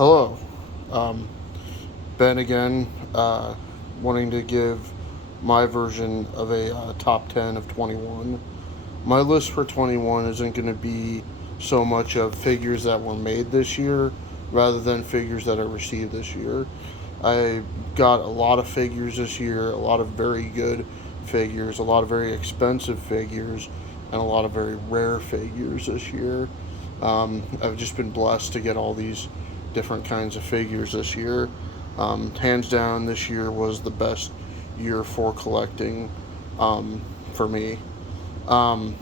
Hello, um, Ben again, wanting to give my version of a top 10 of 21. My list for 21 isn't going to be so much of figures that were made this year rather than figures that I received this year. I got a lot of figures this year, a lot of very good figures, a lot of very expensive figures, and a lot of very rare figures this year. I've just been blessed to get all these different kinds of figures this year. Hands down, this year was the best year for collecting for me. Um,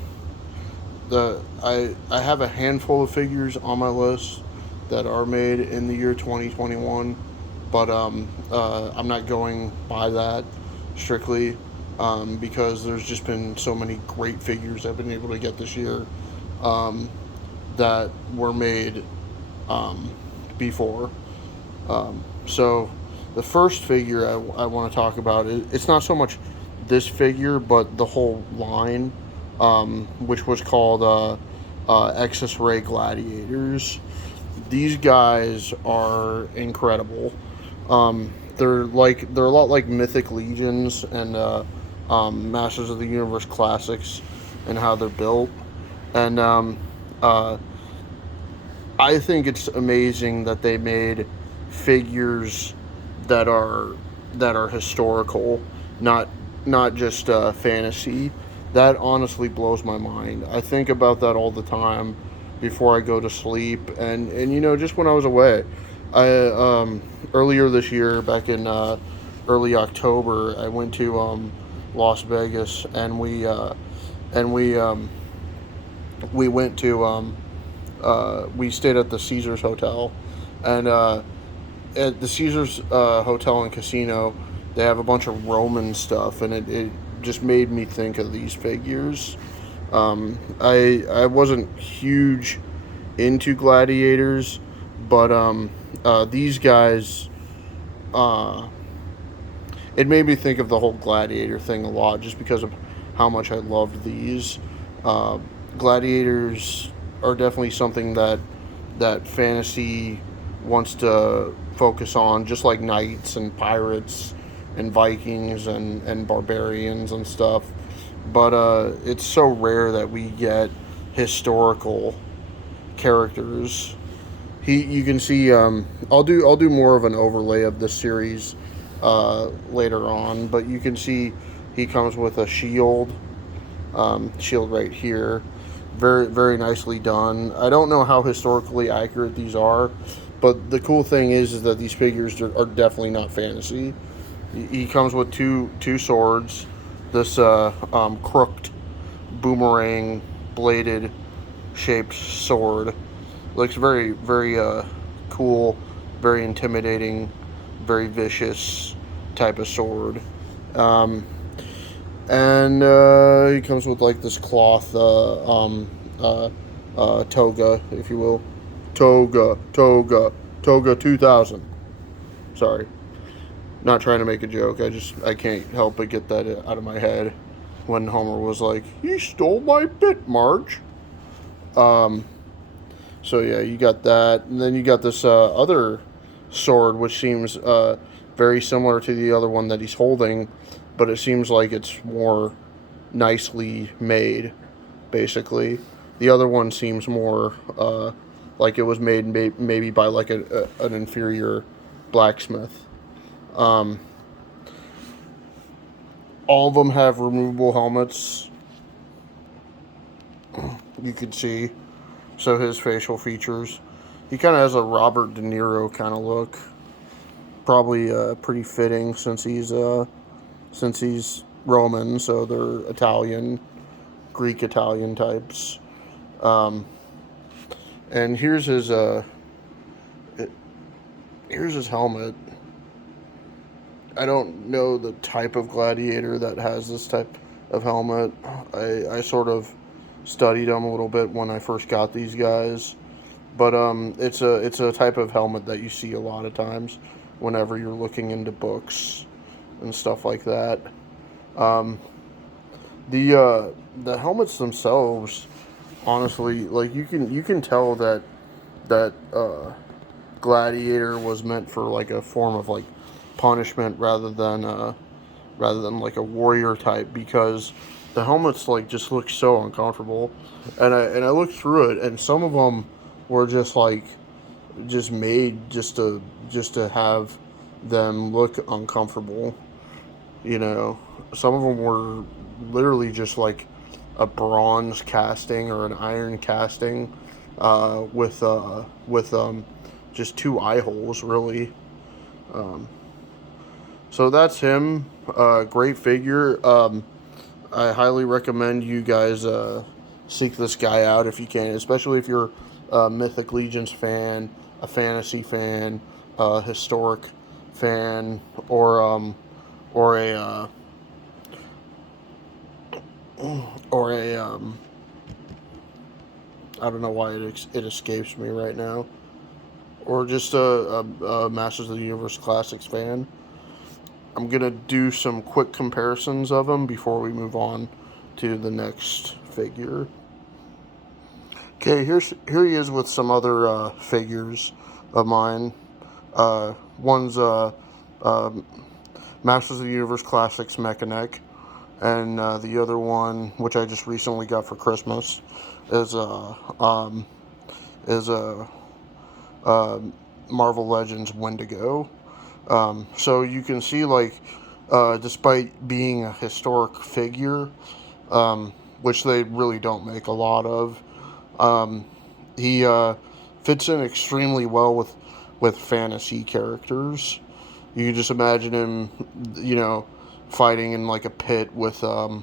I have a handful of figures on my list that are made in the year 2021, but I'm not going by that strictly because there's just been so many great figures I've been able to get this year um, that were made um, before. So the first figure I want to talk about it's not so much this figure, but the whole line, which was called Excess Ray Gladiators. These guys are incredible. They're a lot like Mythic Legions and Masters of the Universe classics, and how they're built. And uh, I think it's amazing that they made figures that are historical, not just fantasy. That honestly blows my mind. I think about that all the time before I go to sleep, and just when I was away, I earlier this year, back in early October, I went to Las Vegas, and and we um, we went to we stayed at the Caesars Hotel, and at the Caesars Hotel and Casino, they have a bunch of Roman stuff, and it just made me think of these figures. I wasn't huge into gladiators, but these guys, uh, it made me think of the whole gladiator thing a lot, just because of how much I loved these. Uh, Gladiators are definitely something that fantasy wants to focus on, just like knights and pirates and Vikings and barbarians and stuff. But it's so rare that we get historical characters. You can see. I'll do more of an overlay of the series later on, but you can see he comes with a shield, shield right here, very nicely done. I don't know how historically accurate these are, but the cool thing is that these figures are definitely not fantasy. He comes with two swords, this crooked boomerang bladed shaped sword. Looks very cool, very intimidating, very vicious type of sword. Um, and he comes with like this cloth toga, if you will. Toga 2000. Sorry, not trying to make a joke. I can't help but get that out of my head when Homer was like, "He stole my bit, Marge." Um, so yeah, you got that, and then you got this other sword, which seems very similar to the other one that he's holding, but it seems like it's more nicely made. Basically, the other one seems more like it was made maybe by like an inferior blacksmith. Um, all of them have removable helmets. You can see. So his facial features. He kind of has a Robert De Niro kind of look. Probably pretty fitting since he's Roman, so they're Italian, Greek Italian types. Um, and here's his helmet. I don't know the type of gladiator that has this type of helmet. I sort of studied them a little bit when I first got these guys, but it's a type of helmet that you see a lot of times whenever you're looking into books and stuff like that. Um, the helmets themselves, honestly, like you can tell that gladiator was meant for like a form of like punishment rather than like a warrior type, because the helmets like just look so uncomfortable, and I looked through it, and some of them were just like just made just to have them look uncomfortable. You know, some of them were literally just like a bronze casting or an iron casting with just two eye holes, really. Um, so that's him. Great figure. I highly recommend you guys seek this guy out if you can, especially if you're a Mythic Legions fan, a fantasy fan, a historic fan, or a or a I don't know why it escapes me right now, or just a Masters of the Universe Classics fan. I'm gonna do some quick comparisons of them before we move on to the next figure. Okay, here he is with some other figures of mine. One's uh, Masters of the Universe Classics Mechanic, and the other one, which I just recently got for Christmas, is is a Marvel Legends Wendigo. So you can see, like, despite being a historic figure, which they really don't make a lot of, um, he fits in extremely well with fantasy characters. You can just imagine him, you know, fighting in like a pit with the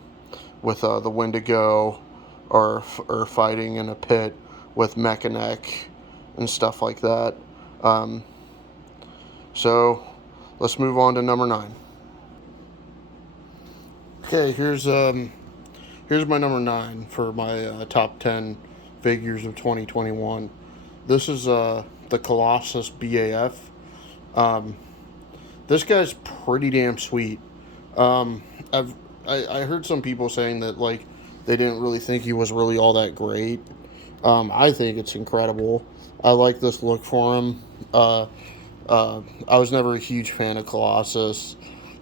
Wendigo, or fighting in a pit with Mechanic and stuff like that. Um, so let's move on to number 9. Okay, here's my number 9 for my top 10 figures of 2021. This is the Colossus BAF. Um, this guy's pretty damn sweet. Um, I heard some people saying that like they didn't really think he was really all that great. I think it's incredible. I like this look for him. I was never a huge fan of Colossus.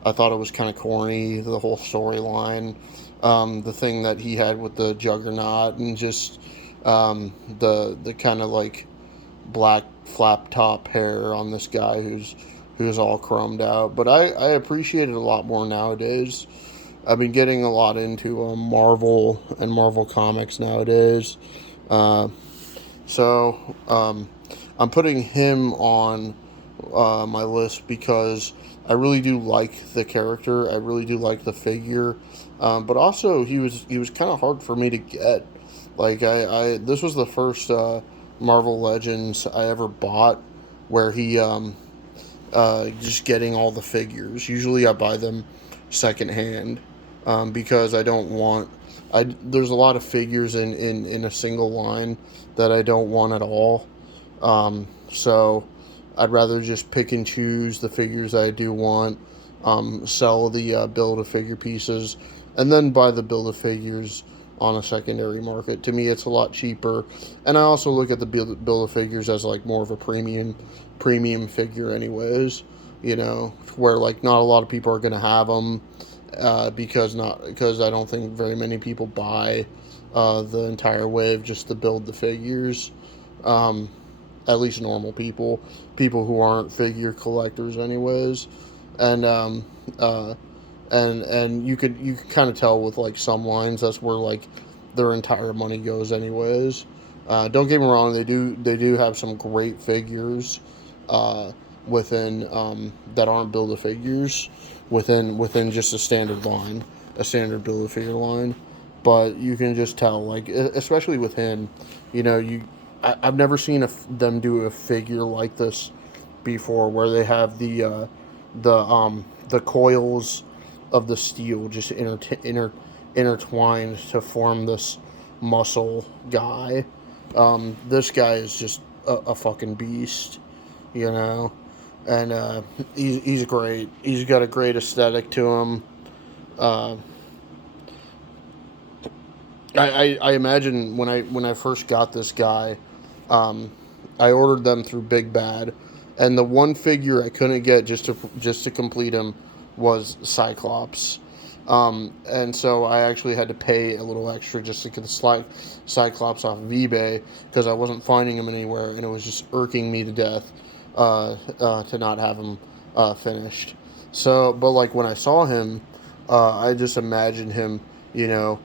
I thought it was kind of corny, the whole storyline. The thing that he had with the Juggernaut, and just the kind of like black flap top hair on this guy who's all chromed out. But I appreciate it a lot more nowadays. I've been getting a lot into Marvel and Marvel Comics nowadays. Uh, so I'm putting him on my list because I really do like the character. I really do like the figure. But also he was kind of hard for me to get. Like I this was the first Marvel Legends I ever bought where he just getting all the figures. Usually I buy them secondhand because I don't want. There's a lot of figures in a single line that I don't want at all. So I'd rather just pick and choose the figures I do want, sell the build-a-figure pieces, and then buy the build-a-figures on a secondary market. To me, it's a lot cheaper, and I also look at the build-a-figures as like more of a premium figure, anyways. You know, where like not a lot of people are gonna have them because I don't think very many people buy the entire wave just to build the figures. Um, at least normal people who aren't figure collectors, anyways, and uh, and you could kind of tell with like some lines that's where like their entire money goes, anyways. Don't get me wrong, they do have some great figures uh, within that aren't build a figures within just a standard line, a standard build a figure line, but you can just tell, like, especially with him, you know, I've never seen them do a figure like this before, where they have the coils of the steel just intertwined to form this muscle guy. This guy is just a fucking beast, you know, and he's great. He's got a great aesthetic to him. Uh, I imagine when I first got this guy, um, I ordered them through Big Bad, And the one figure I couldn't get just to complete him was Cyclops. And so I actually had to pay a little extra just to get the Cyclops off of eBay because I wasn't finding him anywhere, and it was just irking me to death to not have him finished. So, but like when I saw him, I just imagined him, you know,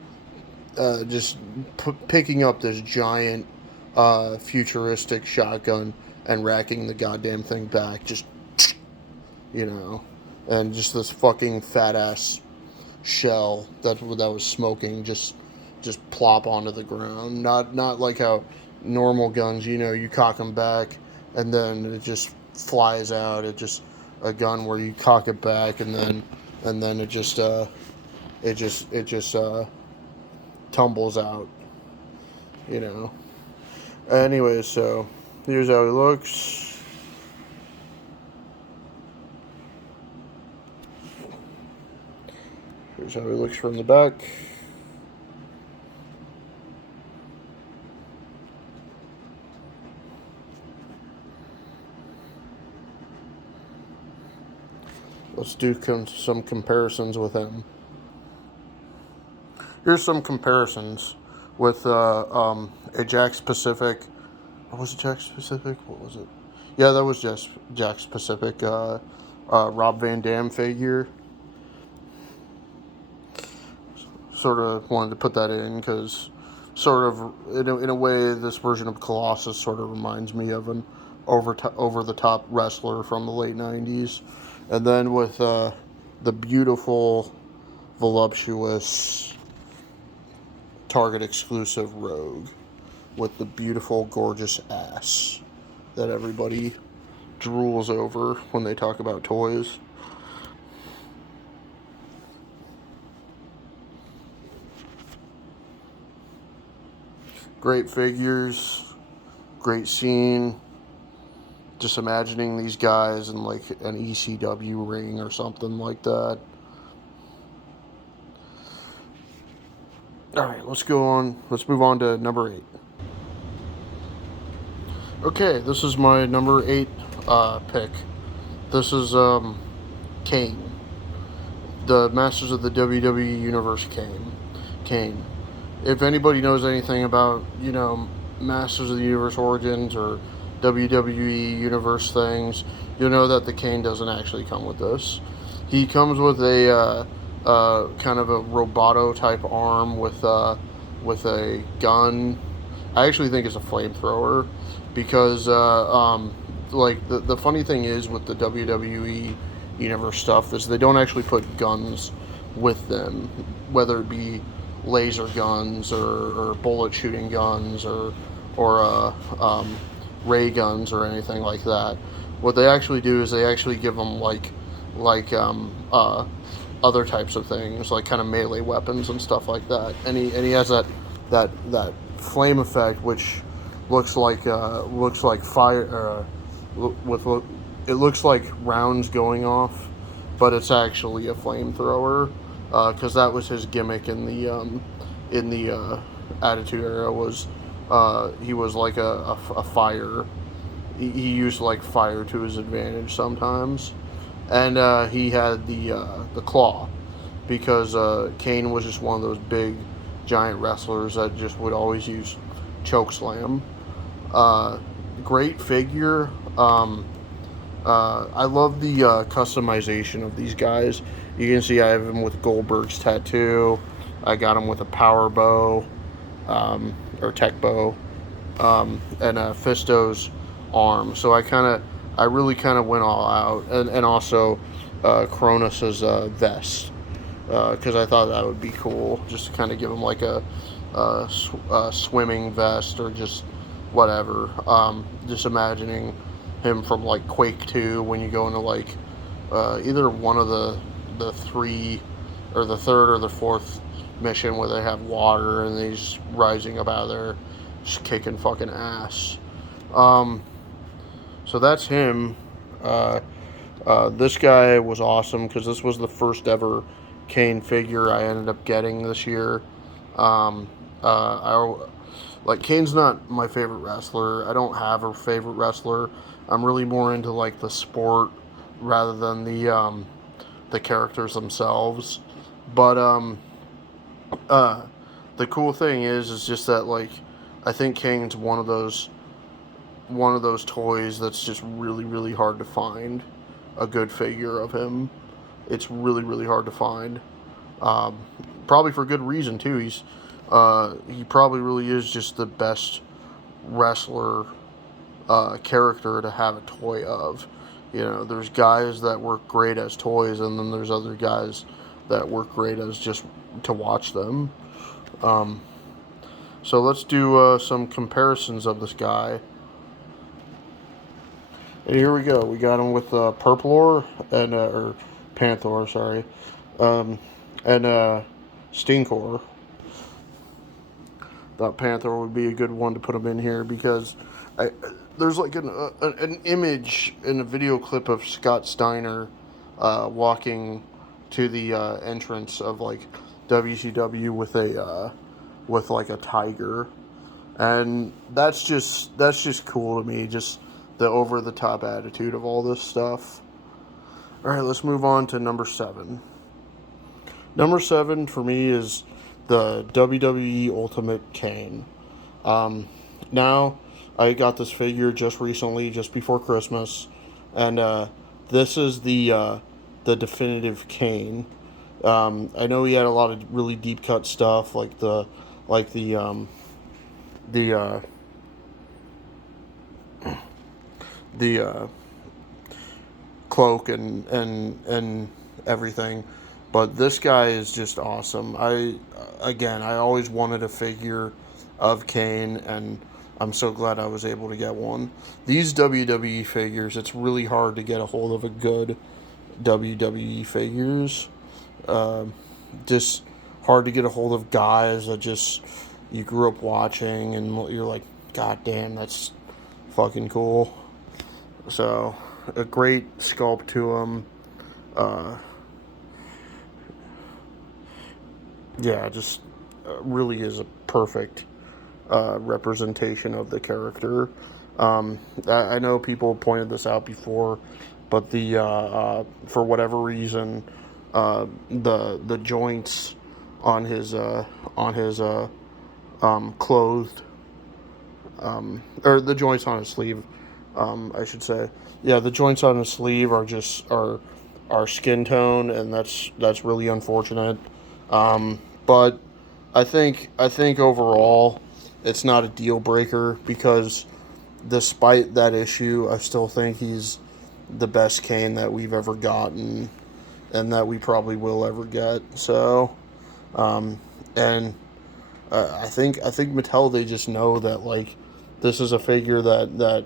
just picking up this giant futuristic shotgun and racking the goddamn thing back, just, you know, and just this fucking fat ass shell that was smoking just plop onto the ground. Not like how normal guns, you know, you cock them back and then it just flies out. It just a gun where you cock it back and then it just tumbles out, you know. Anyway, so here's how he looks. Here's how he looks from the back. Let's do some comparisons with him. Here's some comparisons with a Jax Pacific. Was it Jax Pacific? What was it? Yeah, that was just Jax Pacific. Rob Van Dam figure. Sort of wanted to put that in because, sort of in a way, this version of Colossus sort of reminds me of an over the top wrestler from the late '90s, and then with the beautiful, voluptuous, Target exclusive Rogue with the beautiful, gorgeous ass that everybody drools over when they talk about toys. Great figures, great scene. Just imagining these guys in like an ECW ring or something like that. All right, let's go on. Let's move on to number 8. Okay, this is my number 8 pick. This is Kane, the Masters of the WWE Universe Kane. If anybody knows anything about, you know, Masters of the Universe Origins or WWE Universe things, you'll know that the Kane doesn't actually come with this. He comes with a kind of a roboto type arm with a gun. I actually think it's a flamethrower because like the funny thing is with the WWE Universe stuff is they don't actually put guns with them, whether it be laser guns or bullet shooting guns or ray guns or anything like that. What they actually do is they actually give them like other types of things, like kind of melee weapons and stuff like that. And he has that flame effect, which looks like fire it looks like rounds going off, but it's actually a flamethrower. Because that was his gimmick in the Attitude Era was he was like a fire. He used like fire to his advantage sometimes, and he had the claw because Kane was just one of those big giant wrestlers that just would always use choke slam. Great figure. I love the customization of these guys. You can see I have him with Goldberg's tattoo. I got him with a power bow, or tech bow, and a Fisto's arm. So I really kind of went all out, and also Cronus's vest, because I thought that would be cool, just to kind of give him like a swimming vest or just whatever. Just imagining him from like Quake 2 when you go into like either one of the three or the third or the fourth mission where they have water and he's rising up out of there just kicking fucking ass. So that's him. This guy was awesome because this was the first ever Kane figure I ended up getting this year. I like Kane's not my favorite wrestler. I don't have a favorite wrestler. I'm really more into like the sport rather than the characters themselves. But uh, the cool thing is just that like I think Kane's one of those toys that's just really really hard to find a good figure of him. It's really really hard to find. Um, Probably for good reason too. He probably really is just the best wrestler character to have a toy of. You know, there's guys that work great as toys, and then there's other guys that work great as just to watch them. Um, so let's do some comparisons of this guy. And here we go. We got him with Purplor and or Panther, sorry, um, and Stinkor. Thought Panther would be a good one to put him in here because I, there's like an image in a video clip of Scott Steiner walking to the entrance of like WCW with like a tiger, and that's just cool to me. Just the over the top attitude of all this stuff. All right, let's move on to number 7. Number 7 for me is the WWE Ultimate Kane. Um, Now, I got this figure just recently, just before Christmas, and this is the definitive Kane. I know he had a lot of really deep cut stuff, like the the cloak and everything. But this guy is just awesome. I always wanted a figure of Kane, and I'm so glad I was able to get one. These WWE figures, it's really hard to get a hold of a good WWE figures. Um, just hard to get a hold of guys that just you grew up watching, and you're like, God damn, that's fucking cool. So a great sculpt to him. Uh, yeah, just really is a perfect representation of the character. I know people pointed this out before, but the for whatever reason, the joints on his clothed or the joints on his sleeve, I should say. Yeah, the joints on his sleeve are just are skin tone, and that's really unfortunate. But I think overall, it's not a deal breaker because despite that issue, I still think he's the best Kane that we've ever gotten, and that we probably will ever get. So, um, and I think Mattel, they just know that like this is a figure that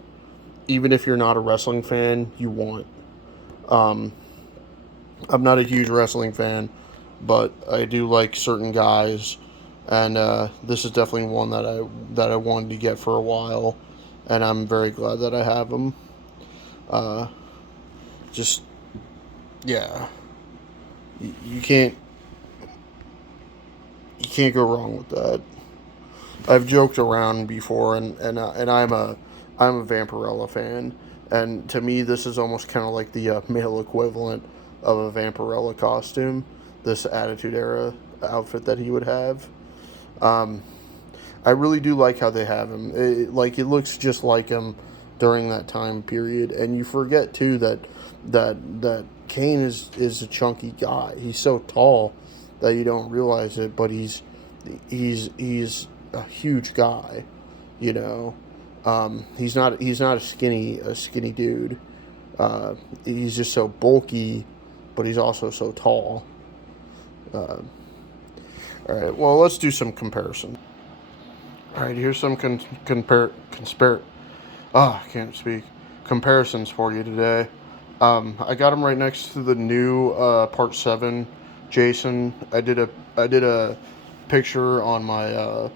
even if you're not a wrestling fan, you want. Um, I'm not a huge wrestling fan, but I do like certain guys, and this is definitely one that I wanted to get for a while, and I'm very glad that I have him. Uh, just yeah, you can't go wrong with that. I've joked around before, and I'm a Vampirella fan, and to me this is almost kind of like the male equivalent of a Vampirella costume. This Attitude Era outfit that he would have. Um, I really do like how they have him. It looks just like him during that time period, and you forget too that Kane is a chunky guy. He's so tall that you don't realize it, but he's a huge guy. You know, he's not a skinny dude. He's just so bulky, but he's also so tall. Uh, all right, well, let's do some comparison. All right, here's some I can't speak. Comparisons for you today. I got him right next to the new Part 7 Jason. I did a picture on my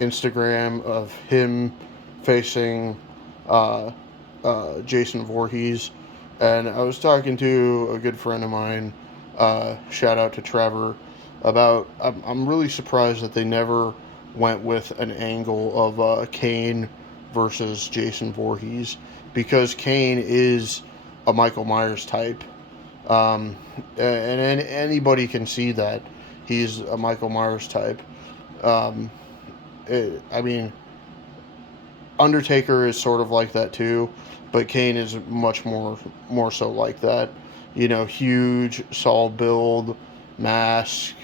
Instagram of him facing uh, Jason Voorhees, and I was talking to a good friend of mine. Shout out to Trevor. I'm really surprised that they never went with an angle of Kane versus Jason Voorhees, because Kane is a Michael Myers type. And anybody can see that he's a Michael Myers type. Um, I mean, Undertaker is sort of like that too, but Kane is much more so like that. You know, huge, solid build, mask.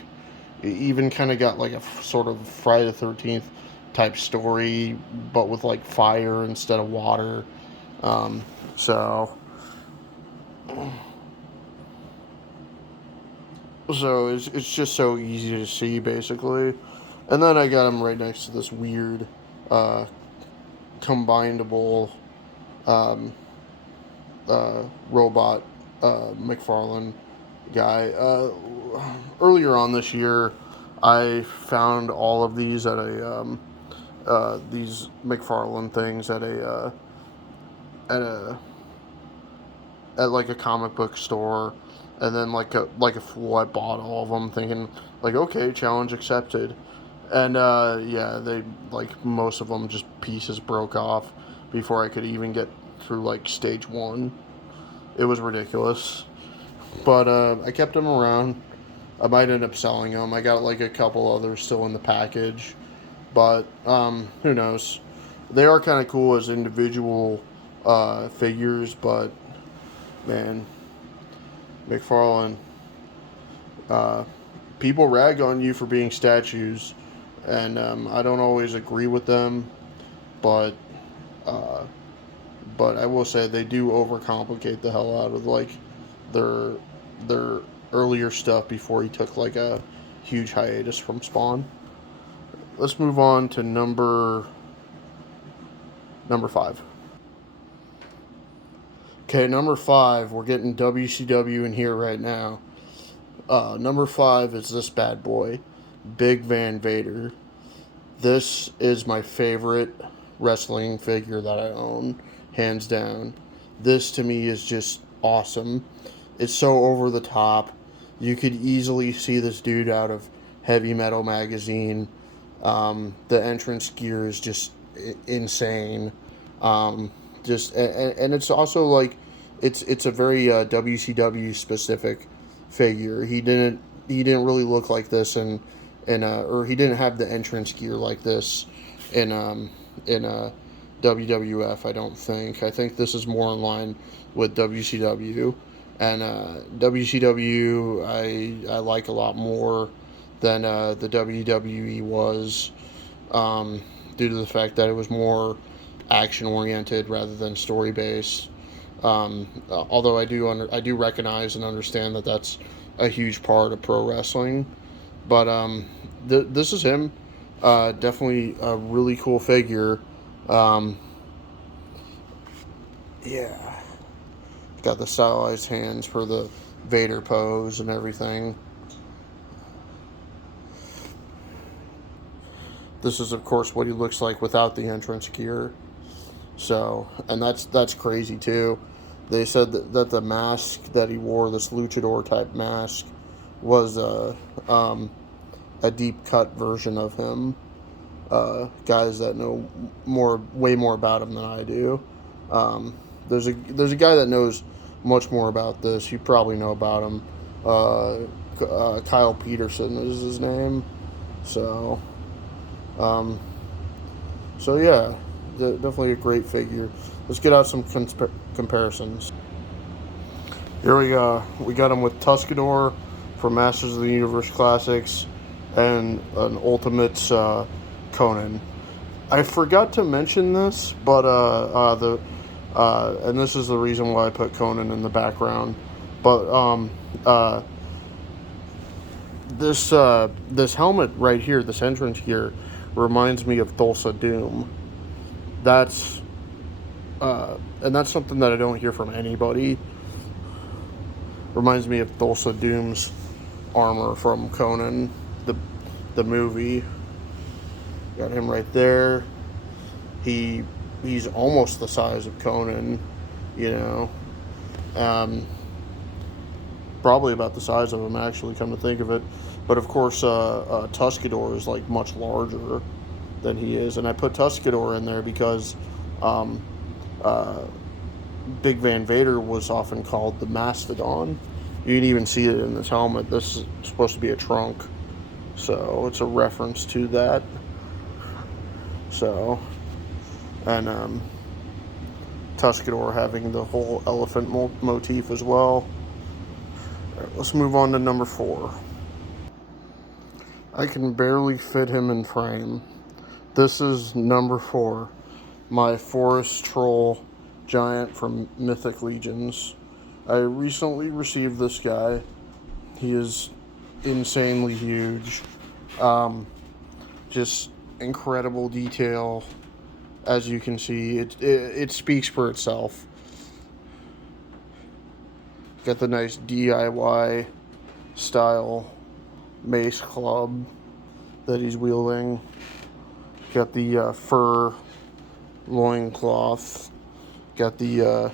Even kind of got like a sort of Friday the 13th type story, but with like fire instead of water. Um, so, it's just so easy to see basically. And then I got him right next to this weird, uh, combinable um, robot McFarlane guy. Earlier on this year, I found all of these at these McFarlane things at a at like a comic book store, and then like a fool, I bought all of them, thinking like, okay, challenge accepted, and yeah, they like most of them just pieces broke off before I could even get through like stage one. It was ridiculous, but I kept them around. I might end up selling them. I got like a couple others still in the package, but who knows? They are kind of cool as individual figures, but man, McFarlane, uh, people rag on you for being statues, and I don't always agree with them, but uh, I will say they do overcomplicate the hell out of like their their earlier stuff before he took like a huge hiatus from Spawn. Let's move on to number five. Okay, number five. We're getting WCW in here right now. Number five is this bad boy, Big Van Vader. This is my favorite wrestling figure that I own, hands down. This to me is just awesome. It's so over the top. You could easily see this dude out of Heavy Metal magazine. The entrance gear is just insane. And it's also like it's a very WCW specific figure. He didn't really look like this or he didn't have the entrance gear like this in WWF. I don't think. I think this is more in line with WCW, and WCW I like a lot more than the WWE was, due to the fact that it was more action oriented rather than story based. Although I do recognize and understand that that's a huge part of pro wrestling, but this is him. Definitely a really cool figure. Um, yeah, got the stylized hands for the Vader pose and everything. This is, of course, what he looks like without the entrance gear. So, and that's crazy too. They said that the mask that he wore, this luchador type mask, was a deep cut version of him. Guys that know way more about him than I do. There's a guy that knows much more about this. You probably know about him. Kyle Peterson is his name. So, um, yeah, definitely a great figure. Let's get out some comparisons. Here we go. We got him with Tuscador from Masters of the Universe Classics and an Ultimates Conan. I forgot to mention this, but and this is the reason why I put Conan in the background. But this helmet right here, this entrance gear, reminds me of Thulsa Doom. That's and that's something that I don't hear from anybody. Reminds me of Thulsa Doom's armor from Conan, the movie. Got him right there. He's almost the size of Conan, you know. Probably about the size of him, actually, come to think of it. But of course, Tuscador is like much larger. than he is. And I put Tuscador in there because um, uh, Big Van Vader was often called the Mastodon. You can even see it in this helmet. This is supposed to be a trunk, so it's a reference to that. So, and Tuscador having the whole elephant motif as well. All right, let's move on to number 4. I can barely fit him in frame. This is number 4, my Forest Troll Giant from Mythic Legions. I recently received this guy. He is insanely huge. Just incredible detail. As you can see, it speaks for itself. Got the nice DIY style mace club that he's wielding. Got the fur loincloth. Got the